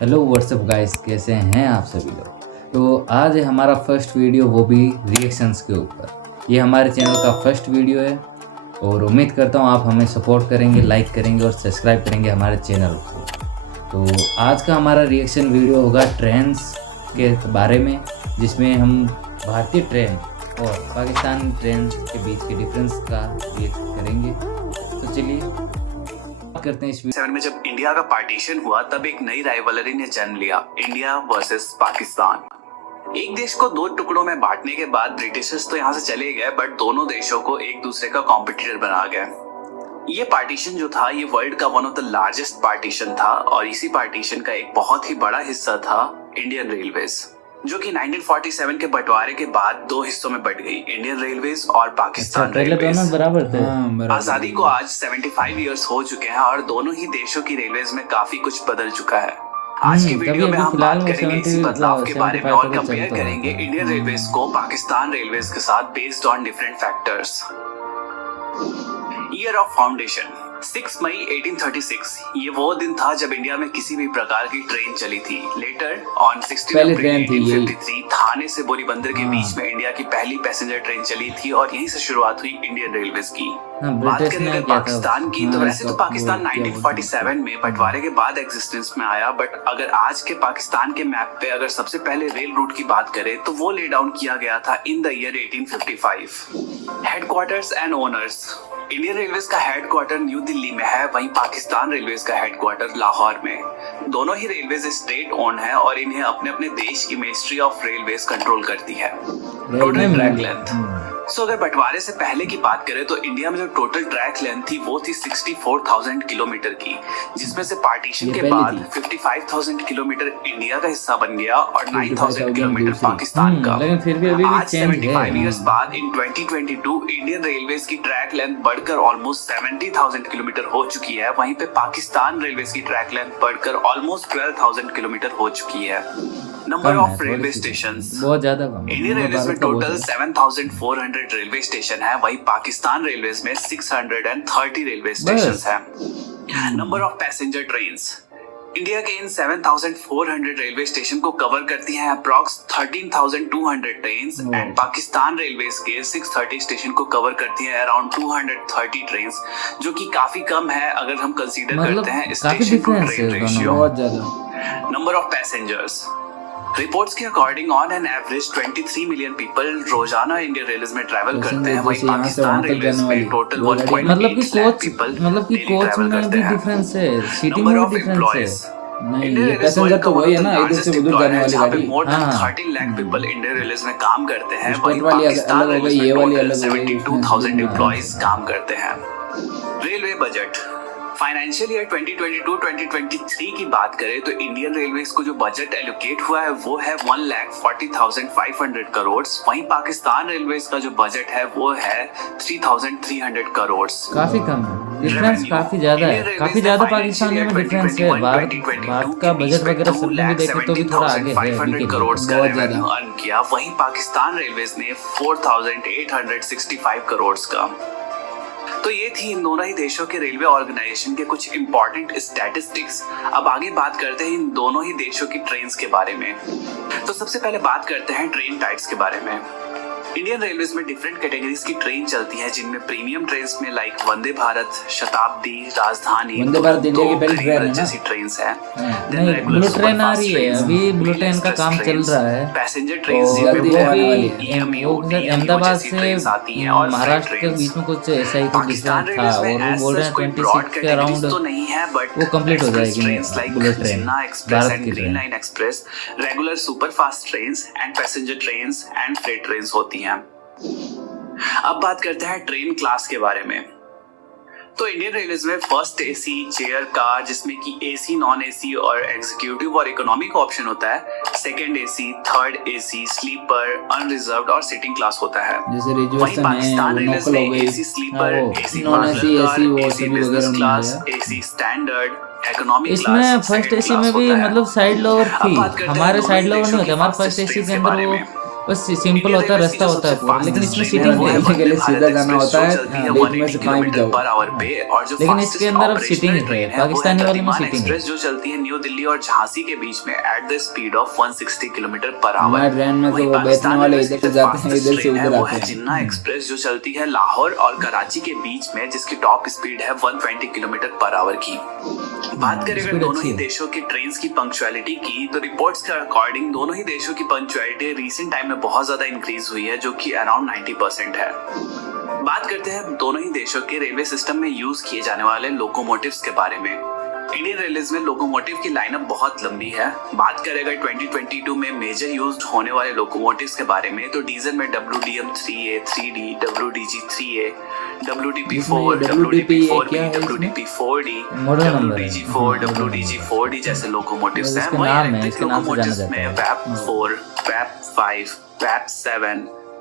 Hello what's up guys, कैसे हैं आप सभी लोग। तो आज है हमारा फर्स्ट वीडियो, वो भी रिएक्शंस के ऊपर। ये हमारे चैनल का फर्स्ट वीडियो है और उम्मीद करता हूँ आप हमें सपोर्ट करेंगे, लाइक करेंगे और सब्सक्राइब करेंगे हमारे चैनल को। तो आज का हमारा रिएक्शन वीडियो होगा ट्रेन्स के बारे में, जिसमें हम भारतीय ट्रेन और पाकिस्तान ट्रेन के बीच के डिफरेंस का रिएक्ट करेंगे। तो चलिए करते हैं इस 7 में जब इंडिया का पार्टीशन हुआ तब एक नई राइवलरी ने जन्म लिया, इंडिया वर्सेस पाकिस्तान। एक देश को दो टुकड़ों में बांटने के बाद ब्रिटिशर्स तो यहाँ से चले गए, बट दोनों देशों को एक दूसरे का कॉम्पिटिटर बना गए। ये पार्टीशन जो था ये वर्ल्ड का one of the largest partition था और इसी पार्टीशन का एक बहुत ही बड़ा हिस्सा था इंडियन रेलवेज, जो कि 1947 के बंटवारे के बाद दो हिस्सों में बट गई, इंडियन रेलवेज और पाकिस्तान रेलवेज। बराबर थे। आजादी को आज 75 इयर्स हो चुके हैं और दोनों ही देशों की रेलवेज में काफी कुछ बदल चुका है। आज की वीडियो में हम बात करेंगे इसी बदलाव के बारे में और कंपेयर करेंगे इंडियन रेलवेज को पाकिस्तान रेलवेज के साथ based on different factors. Year of foundation 6 मई 1836, ये वो दिन था जब इंडिया में किसी भी प्रकार की ट्रेन चली थी। लेटर ऑन 16 अप्रैल 1853 थाने से बोरीबंदर के बीच में इंडिया की पहली पैसेंजर ट्रेन चली थी और यहीं से शुरुआत हुई इंडियन रेलवेज की। बात करें अगर पाकिस्तान की तो वैसे तो पाकिस्तान 1947 में बंटवारे के बाद एग्जिस्टेंस में आया, बट अगर आज के पाकिस्तान के मैप पे अगर सबसे पहले रेल रूट की बात करें तो वो ले डाउन किया गया था in the year 1855। Headquarters and owners, Indian railways का हेडक्वार्टर न्यू दिल्ली में है, वहीं पाकिस्तान रेलवेज का हेडक्वार्टर लाहौर में। दोनों ही रेलवेज स्टेट ओन है और इन्हें अपने अपने देश की मिनिस्ट्री ऑफ रेलवेज कंट्रोल करती है। टोटल ट्रैक लेंथ, सो अगर बंटवारे से पहले की बात करें तो इंडिया में जो टोटल ट्रैक लेंथ थी वो थी 64,000 किलोमीटर की, जिसमें से पार्टीशन के बाद 55,000 किलोमीटर इंडिया का हिस्सा बन गया और 9,000 किलोमीटर पाकिस्तान का। लेकिन फिर भी अभी भी आज 75 इयर्स है। बाद इन 2022 इंडियन रेलवेज की ट्रैक लेंथ बढ़कर ऑलमोस्ट 70,000 किलोमीटर हो चुकी है, वहीं पे पाकिस्तान रेलवेज की ट्रैक लेंथ बढ़कर ऑलमोस्ट 12,000 किलोमीटर हो चुकी है। नंबर ऑफ रेलवे स्टेशंस, बहुत ज्यादा कम है। इंडियन रेलवेज में टोटल 7,400 रेलवे स्टेशन है, वहीं पाकिस्तान रेलवेज में 630 रेलवे स्टेशन है। Number of passenger trains, India के इन 7,400 रेलवे स्टेशन को कवर करती हैं approx 13,200 trains and Pakistan railways के 630 स्टेशन को कवर करती हैं अराउंड 230 ट्रेन्स, जो कि काफी कम है अगर हम कंसीडर करते हैं स्टेशन टू ट्रेन रेशियो। बहुत ज्यादा। नंबर ऑफ पैसेंजर्स, रिपोर्ट्स के according on an average 23 million people रोजाना इंडियन रेलवेज में ट्रैवल करते हैं, वहीं पाकिस्तान रेलवेज में टोटल 1.8 लाख पीपल कोच में भी डिफरेंस है, सीटिंग में भी डिफरेंस है। नहीं, ये पैसेंजर तो वही है ना, इधर से उधर जाने वाली गाड़ी। More than 13 lakh people Indian railways में काम करते हैं, वही पाकिस्तान रेलवेज में ये वाली अलग 72,000 एम्प्लॉइज काम करते हैं। रेलवे बजट, फाइनेंशियल ईयर 2022-2023 की बात करें तो इंडियन रेलवेज को जो बजट एलोकेट हुआ है वो है 1,40,500 करोड़, वहीं पाकिस्तान रेलवेज का जो बजट है वो है 3,300 करोड़। काफी कम है, डिफरेंस काफी ज्यादा है, काफी ज्यादा पाकिस्तान में डिफरेंस है। भारत का बजट वगैरह सब में भी देखें तो भी थोड़ा आगे है, 500 करोड़ का रेवेन्यू अर्न किया, वहीं पाकिस्तान रेलवेज ने 4,865 करोड़ का। तो ये थी इन दोनों ही देशों के रेलवे ऑर्गेनाइजेशन के कुछ इंपॉर्टेंट स्टैटिस्टिक्स। अब आगे बात करते हैं इन दोनों ही देशों की ट्रेन्स के बारे में। तो सबसे पहले बात करते हैं ट्रेन टाइप्स के बारे में। इंडियन रेलवेज में डिफरेंट कैटेगरीज की ट्रेन चलती है, जिनमें प्रीमियम ट्रेन्स में लाइक वंदे भारत, शताब्दी, राजधानी, वंदे भारत इंडिया की पहली ट्रेन है जैसी ट्रेन्स हैं। नहीं, ब्लू ट्रेन आ रही है, अभी ब्लू ट्रेन का काम चल रहा है। पैसेंजर ट्रेन्स अहमदाबाद से महाराष्ट्र के बीच में कुछ ऐसा ही कुछ डिफरेंस था और वो बोल रहे हैं 26 के अराउंड तो नहीं है, बट वो कंप्लीट हो जाएगी बुलेट ट्रेन, भारत की green line express, regular superfast trains and passenger trains and freight trains होती हैं। अब बात करते हैं ट्रेन क्लास के बारे में। तो इंडियन रेलवेज में फर्स्ट एसी चेयर कार, जिसमें कि एसी, नॉन एसी और एग्जीक्यूटिव और इकोनॉमी का ऑप्शन होता है। Second AC, third AC, sleeper, unreserved और सिटिंग क्लास होता है। जैसे वहीं पाकिस्तान रेलवेज में AC sleeper, AC non AC, AC business class, AC standard, economy class. इसमें फर्स्ट एसी में भी मतलब साइड लोअर थी, हमारे साइड लोअर नहीं होते, हमारे फर्स्ट एसी के अंदर वो बस सिंपल होता है, रास्ता होता है पूरा, लेकिन इसमें सीटिंग नहीं, है। जाने के लिए सीधा जाना होता है, बीच में से कहीं भी जाओ। लेकिन इसके अंदर सीटिंग है, पाकिस्तानी वाले में सीटिंग है। एक्सप्रेस जो चलती है न्यू दिल्ली और झांसी के बीच में at the speed of 160 kilometre पर हमारे आवर। ट्रेन में तो वो बैठने वाले इधर से जाते हैं, इधर से उधर वो आते है हैं। जिन्ना एक्सप्रेस जो चलती है लाहौर और कराची के बीच में, जिसकी टॉप स्पीड है 120 किलोमीटर पर आवर की। बात करें अगर स्पीड दोनों अच्छी ही है। देशों की ट्रेन्स की पंक्चुअलिटी की, तो रिपोर्ट्स के अकॉर्डिंग दोनों ही देशों की पंक्चुअलिटी रीसेंट टाइम में बहुत ज्यादा इंक्रीज हुई है, जो कि अराउंड 90% है। बात करते हैं दोनों ही देशों के रेलवे सिस्टम में यूज किए जाने वाले लोकोमोटिव्स के बारे में। इंडियन रेलवेज में लोकोमोटिव की लाइनअप बहुत लंबी है। बात करें अगर 2022 में मेजर यूज्ड होने वाले लोकोमोटिव्स के बारे में, तो डीजल में WDM-3A, 3D, WDG-3A, WDP-4, WDP-4B, WDP-4D, model number है। WDG-4, WDG-4D जैसे लोकोमोटिव्स हैं। इसके वहीं नाम है, इलेक्ट्रिक इसके नाम से जाना लोकोमोटिव्स जाता में है। WAP-4, WAP-5, WAP-7,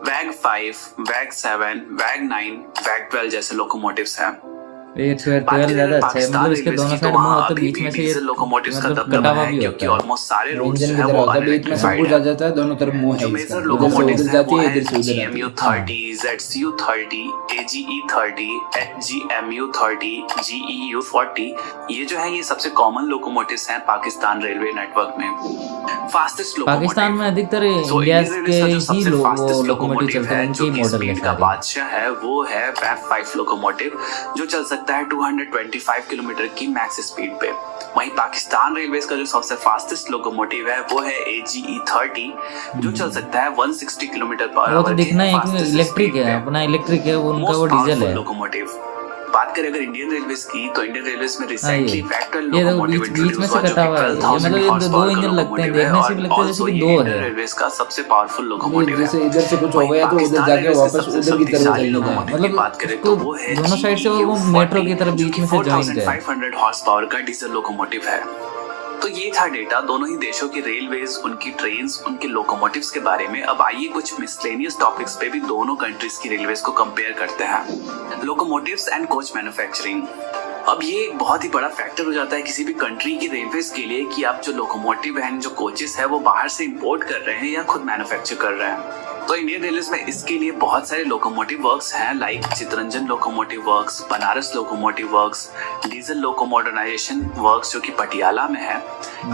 WAG-5, WAG-7, WAG-9, WAG-12 जैसे लोकोमोटिव्स हैं। ये 12 ज्यादा अच्छा है, मतलब इसके दोनों साइड मुंह होता है, बीच में से ये लोकोमोटिव्स का मतलब दबदबा कटावा है, भी क्योंकि होता है। ऑलमोस्ट सारे रूट्स इंजन जो है किधर वो होता है, बीच में सब अनइलेक्ट्रिफाइड कुछ आ है। जाता है, दोनों तरफ मुंह जो है मेजर इसका, इधर से लोकोमोटिव्स उधर है जाती वो है, है इधर से उधर आती है। GMU-30, ZCU-30, AGE-30, GMU-30, GEU-40। ये जो है ये सबसे कॉमन लोकोमोटिव्स हैं पाकिस्तान रेलवे नेटवर्क में। फास्टेस्ट पाकिस्तान में अधिकतर इंडिया के ही वो लोकोमोटिव चलते हैं, उनके ही मॉडल है का सारे। बादशाह है वो है WAP-5 लोकोमोटिव, जो चल सकता है 225 किलोमीटर की मैक्स स्पीड पे। वहीं पाकिस्तान रेलवेज का जो सबसे फास्टेस्ट लोकोमोटिव है वो है AGE-30, जो चल सकता है 160 किलोमीटर पर वो तो आवर दिखना है कि इलेक्ट्रिक है, अपना इलेक्ट्रिक है, वो उनका वो डीजल है। लोकोमोटिव। बात करें अगर इंडियन रेलवेज की, तो इंडियन रेलवेज में रिसेंटली फैक्टल ये देखो लोकोमोटिव बीच में से कटा हुआ है, ये मतलब ये दो इंजन लगते हैं, देखने से भी लगता है जैसे कि दो है। रेलवेज का सबसे पावरफुल लोकोमोटिव है। जैसे इधर से कुछ हो गया तो उधर जाके वापस उधर की तरफ चलने जाए। मतलब बात करें तो वो है दोनों साइड से वो मेट्रो की तरफ बीच में से जॉइंट है। 4500 हॉर्स पावर का डीजल लोकोमोटिव है। तो ये था डेटा दोनों ही देशों की रेलवेज, उनकी ट्रेन्स, उनके लोकोमोटिव्स के बारे में। अब आइए कुछ मिसलेनियस टॉपिक्स पे भी दोनों कंट्रीज की रेलवेज को कंपेयर करते हैं। Locomotives and coach manufacturing. अब ये एक बहुत ही बड़ा फैक्टर हो जाता है किसी भी कंट्री की रेलवेज के लिए कि आप जो लोकोमोटिव एंड जो कोचेस है वो बाहर से इंपोर्ट कर रहे हैं या खुद मैन्युफैक्चर कर रहे हैं। तो इंडियन रेलवेज में इसके लिए बहुत सारे लोकोमोटिव वर्क्स हैं, like Chittaranjan locomotive works, Banaras locomotive works, diesel loco modernisation works जो कि पटियाला में है।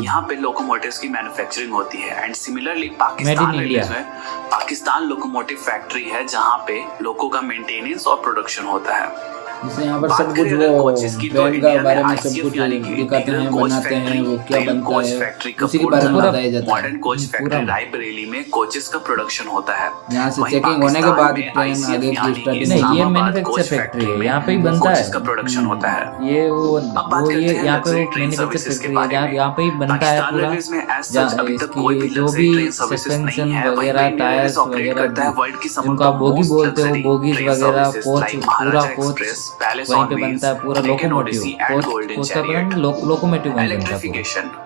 यहाँ पे लोकोमोटिव्स की मैन्युफैक्चरिंग होती है। एंड सिमिलरली पाकिस्तान रेलवेज में पाकिस्तान लोकोमोटिव फैक्ट्री है, जहाँ पे लोको का मेंटेनेंस और प्रोडक्शन होता है। जैसे यहाँ पर सब कुछ वो ट्रेन का बारे में सब कुछ दिखाते हैं, बनाते हैं, वो क्या बनता है उसी के बारे में बताया जाता है। मॉडर्न कोच फैक्ट्री रायबरेली में कोचेस का प्रोडक्शन होता है। यहाँ से चेकिंग होने के बाद ट्रेन आगे की स्टार्टिंग। नहीं, ये मैन्युफैक्चर फैक्ट्री है, यहाँ पे ही बनता है, इसका प्रोडक्शन होता है। ये वो ये यहाँ पे मैन्युफैक्चर फैक्ट्री है, यहाँ पे ही बनता है पूरा। जहाँ इसकी जो भी सस्पेंशन वगैरह, टायर्स वगैरह, जिनको आप बोगी बोलते हो, बोगीज वगैरह, कोच, पूरा कोच वहीं पे बनता है, पूरा लोकोमोटिव। कोच का लोकोमोटिव वहीं बनता है पूरा।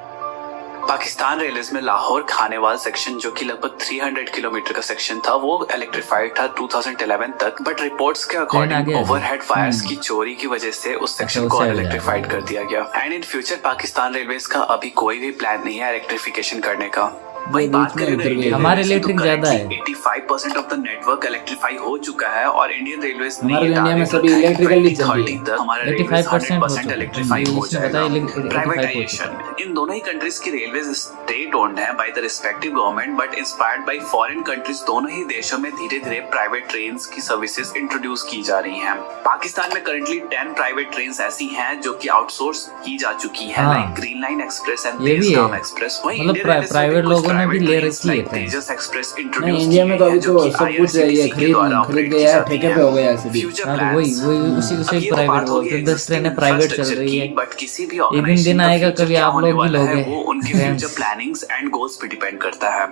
पाकिस्तान रेलवेज में लाहौर खानेवाल सेक्शन जो कि लगभग 300 किलोमीटर का सेक्शन था, वो इलेक्ट्रिफाइड था 2011 तक। बट रिपोर्ट्स के अकॉर्डिंग ओवरहेड वायर्स की चोरी की वजह से उस सेक्शन को इलेक्ट्रिफाइड कर दिया गया। And in future Pakistan railways का अभी कोई भी प्लान नहीं है इलेक्ट्रिफिकेशन करने का। वही बात करें हमारे इलेक्ट्रिक ज्यादा है, 85% ऑफ द नेटवर्क इलेक्ट्रिफाई हो चुका है और इंडियन रेलवेज ने हमारे इंडिया में सभी इलेक्ट्रिकली चल रही है। हमारे 85% इलेक्ट्रिफाई हो जाएगा। प्राइवेटाइजेशन। इन दोनों ही कंट्रीज की रेलवेज स्टेट ओन्ड है by the respective government, but inspired by foreign countries दोनों ही देशों में धीरे धीरे प्राइवेट ट्रेन्स की सर्विसेज इंट्रोड्यूस की जा रही हैं। पाकिस्तान में करंटली 10 प्राइवेट ट्रेन्स ऐसी हैं जो कि आउटसोर्स की जा चुकी हैं, like green line express and Tezgam express. वहीं मतलब प्राइवेट लोगों ने भी ले रखी है। तेजस एक्सप्रेस नहीं, इंट्रोड्यूस इंडिया में तो अभी तो सब कुछ ये खरीद गया है, ठेके पे हो गया है सभी। वही उसी प्राइवेट बोलते हैं, 10 ट्रेनें प्राइवेट चल रही है। बट किसी भी एक दिन आएगा कभी आप लोग भी लोगे, वो उनके फ्यूचर प्लानिंग्स एंड गोल्स पे डिपेंड करता है।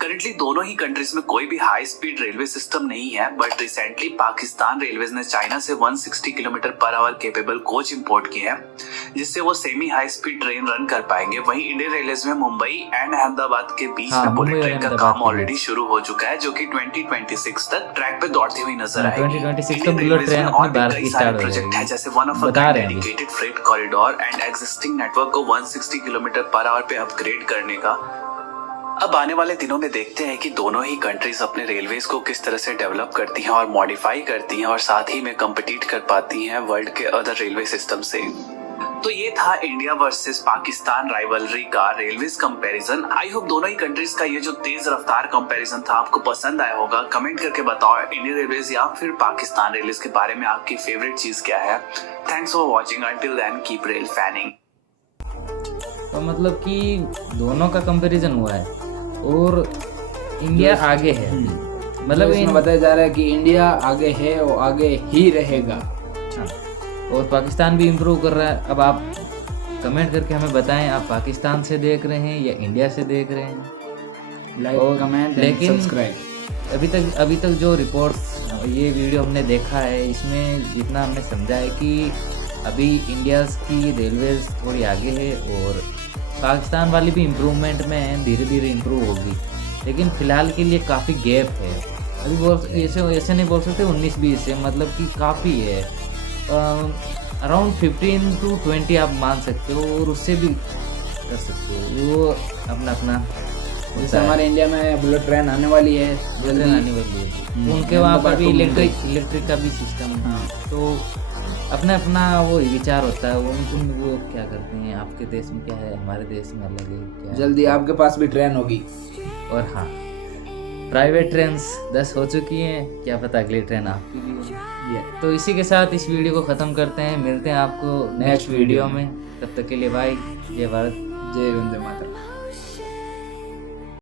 करंटली दोनों ही कंट्रीज में कोई भी हाई स्पीड रेलवे सिस्टम नहीं है, बट रिसेंटली पाकिस्तान रेलवेज ने चाइना से 160 kilometre per hour capable coach import किए हैं, जिससे वो semi high speed train run कर पाएंगे। वहीं इंडियन रेलवेज में मुंबई एंड अहमदाबाद के बीच में बुलेट ट्रेन का काम ऑलरेडी शुरू हो चुका है, जो कि 2026 तक ट्रैक पे दौड़ती हुई नजर आएगी। 2026 तक बुलेट ट्रेन अपनी भारत की स्टार्ट हो प्रोजेक्ट है, जैसे वन ऑफ बता अ रहे हैं dedicated freight corridor and existing network को 160 किलोमीटर पर आवर पे अपग्रेड करने का। अब आने वाले दिनों में देखते हैं कि दोनों ही कंट्रीज अपने रेलवेज को किस तरह से डेवलप करती हैं और मॉडिफाई करती हैं और साथ ही में कम्पिटिट कर पाती हैं वर्ल्ड के अदर रेलवे सिस्टम से। तो ये था इंडिया वर्सेस पाकिस्तान राइवलरी का रेलवेज कंपैरिजन। आई होप दोनों ही कंट्रीज का ये जो तेज रफ्तार कंपैरिजन था आपको पसंद आया होगा। कमेंट करके बताओ इंडियन रेलवेज या फिर पाकिस्तान रेलवेज के बारे में आपकी फेवरेट चीज क्या है। Thanks for watching, until then keep rail fanning. तो मतलब कि दोनों का कंपैरिजन हुआ है और इंडिया आगे है। मतलब इसमें बताया जा रहा है कि इंडिया आगे है और आगे ही रहेगा। हाँ, और पाकिस्तान भी इम्प्रूव कर रहा है। अब आप कमेंट करके हमें बताएं आप पाकिस्तान से देख रहे हैं या इंडिया से देख रहे हैं। लाइक, कमेंट, लेकिन सब्सक्राइब। अभी तक जो रिपोर्ट्स ये वीडियो हमने देखा है इसमें जितना हमने समझा है कि अभी इंडिया की रेलवेज थोड़ी आगे है और पाकिस्तान वाली भी इम्प्रूवमेंट में है, धीरे धीरे इम्प्रूव होगी। लेकिन फ़िलहाल के लिए काफ़ी गैप है। अभी ऐसे नहीं बोल सकते 19-20 से, मतलब कि काफ़ी है। अराउंड 15 to 20 आप मान सकते हो और उससे भी कर सकते हो। वो अपना जैसे हमारे इंडिया में बुलेट ट्रेन आने वाली है, जल्दी आने वाली है। उनके वहाँ पर भी इलेक्ट्रिक का भी सिस्टम है। तो अपना वो विचार होता है। वो क्या करते हैं, आपके देश में क्या है, हमारे देश में अलग है क्या। जल्दी आपके पास भी ट्रेन होगी। और हाँ, प्राइवेट ट्रेन 10 हो चुकी हैं, क्या पता अगली ट्रेन आपकी भी है। तो इसी के साथ इस वीडियो को ख़त्म करते हैं। मिलते हैं आपको नेक्स्ट वीडियो में। तब तक के लिए बाय। जय भारत, जय वंदे मातरम।